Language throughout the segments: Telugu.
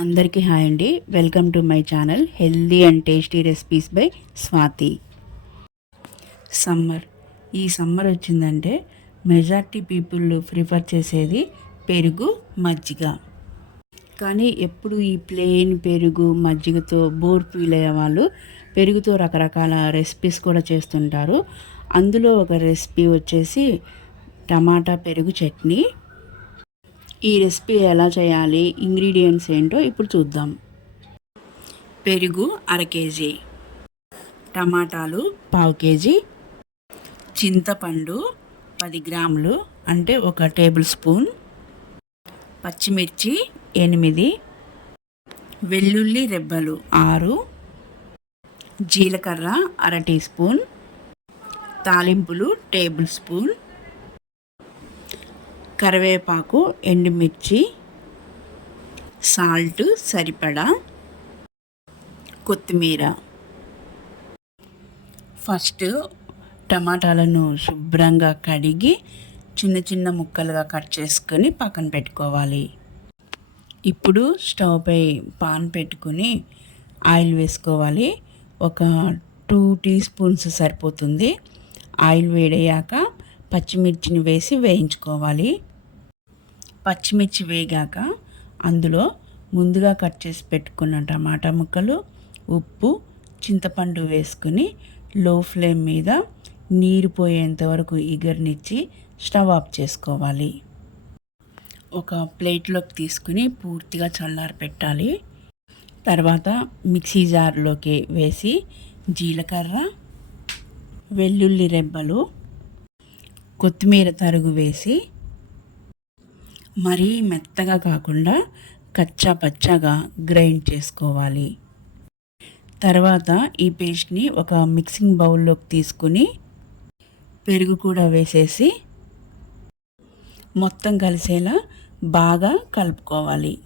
అందరికీ హాయ్ అండి. Welcome to my channel healthy and tasty recipes by Swathi summer ఈ సమ్మర్ వచ్చిందంటే మెజార్టీ పీపుల్ ప్రిఫర్ చేసేది పెరుగు మజ్జిగ. కానీ ఎప్పుడు ఈ ప్లెయిన్ పెరుగు మజ్జిగతో బోర్ ఫీల్ అయ్యే వాళ్ళు పెరుగుతో రకరకాల రెసిపీస్ కూడా చేస్తుంటారు. అందులో ఒక రెసిపీ వచ్చేసి టమాటా పెరుగు చట్నీ ఈ రెసిపీ ఎలా చేయాలి ఇంగ్రీడియంట్స్ ఏంటో ఇప్పుడు చూద్దాం. పెరుగు అర కేజీ టమాటాలు పావు కేజీ చింతపండు పది గ్రాములు అంటే ఒక టేబుల్ స్పూన్ పచ్చిమిర్చి ఎనిమిది వెల్లుల్లి రెబ్బలు ఆరు జీలకర్ర అర టీ స్పూన్ తాలింపులు టేబుల్ స్పూన్ కరివేపాకు ఎండుమిర్చి సాల్ట్ సరిపడా కొత్తిమీర. ఫస్ట్ టమాటాలను శుభ్రంగా కడిగి చిన్న చిన్న ముక్కలుగా కట్ చేసుకొని పక్కన పెట్టుకోవాలి. ఇప్పుడు స్టవ్ పై పాన్ పెట్టుకుని ఆయిల్ వేసుకోవాలి. ఒక టూ టీ స్పూన్స్ సరిపోతుంది. ఆయిల్ వేడయ్యాక పచ్చిమిర్చిని వేసి వేయించుకోవాలి. పచ్చిమిర్చి వేగాక అందులో ముందుగా కట్ చేసి పెట్టుకున్న టమాటా ముక్కలు ఉప్పు చింతపండు వేసుకుని లో ఫ్లేమ్ మీద నీరు పోయేంత వరకు ఇగర్నిచ్చి స్టవ్ ఆఫ్ చేసుకోవాలి. ఒక ప్లేట్లోకి తీసుకుని పూర్తిగా చల్లారి పెట్టాలి. తర్వాత మిక్సీ జార్లోకి వేసి జీలకర్ర వెల్లుల్లి రెబ్బలు కొత్తిమీర తరుగు వేసి మరీ మెత్తగా కాకుండా కచ్చా పచ్చాగా గ్రైండ్ చేసుకోవాలి. తర్వాత ఈ పేస్ట్ని ఒక మిక్సింగ్ బౌల్లోకి తీసుకుని పెరుగు కూడా వేసేసి మొత్తం కలిసేలా బాగా కలుపుకోవాలి.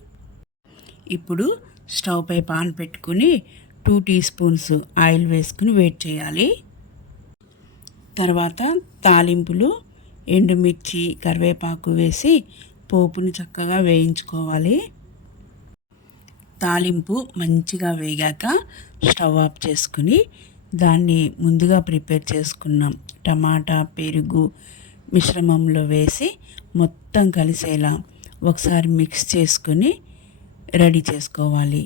ఇప్పుడు స్టవ్ పై పాన్ పెట్టుకుని టూ టీ స్పూన్స్ ఆయిల్ వేసుకుని వేట్ చేయాలి. తర్వాత తాలింపులు ఎండుమిర్చి కరివేపాకు వేసి పోపుని చక్కగా వేయించుకోవాలి. తాలింపు మంచిగా వేగాక స్టవ్ ఆఫ్ చేసుకుని దాన్ని ముందుగా ప్రిపేర్ చేసుకున్నాం టమాటా పెరుగు మిశ్రమంలో వేసి మొత్తం కలిసేలా ఒకసారి మిక్స్ చేసుకుని రెడీ చేసుకోవాలి.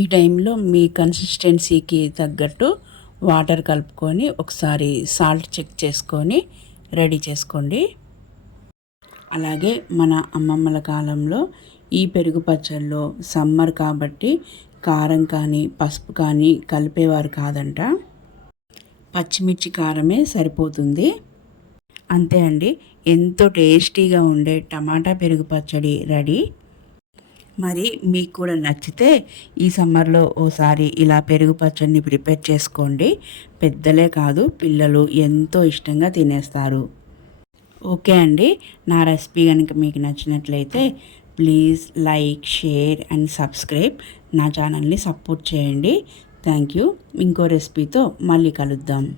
ఈ టైంలో మీ కన్సిస్టెన్సీకి తగ్గట్టు వాటర్ కలుపుకొని ఒకసారి సాల్ట్ చెక్ చేసుకొని రెడీ చేసుకోండి. అలాగే మన అమ్మమ్మల కాలంలో ఈ పెరుగు పచ్చళ్ళలో సమ్మర్ కాబట్టి కారం కానీ పసుపు కానీ కలిపేవారు కాదంట. పచ్చిమిర్చి కారమే సరిపోతుంది. అంతే అండి. ఎంతో టేస్టీగా ఉండే టమాటా పెరుగు పచ్చడి రెడీ. మరి మీకు కూడా నచ్చితే ఈ సమ్మర్లో ఓసారి ఇలా పెరుగు పచ్చడిని ప్రిపేర్ చేసుకోండి. పెద్దలే కాదు పిల్లలు ఎంతో ఇష్టంగా తినేస్తారు. ఓకే అండి. నా రెసిపీ కనుక మీకు నచ్చినట్లయితే please like share and subscribe. నా ఛానల్ని సపోర్ట్ చేయండి. Thank you. ఇంకో రెసిపీతో మళ్ళీ కలుద్దాం.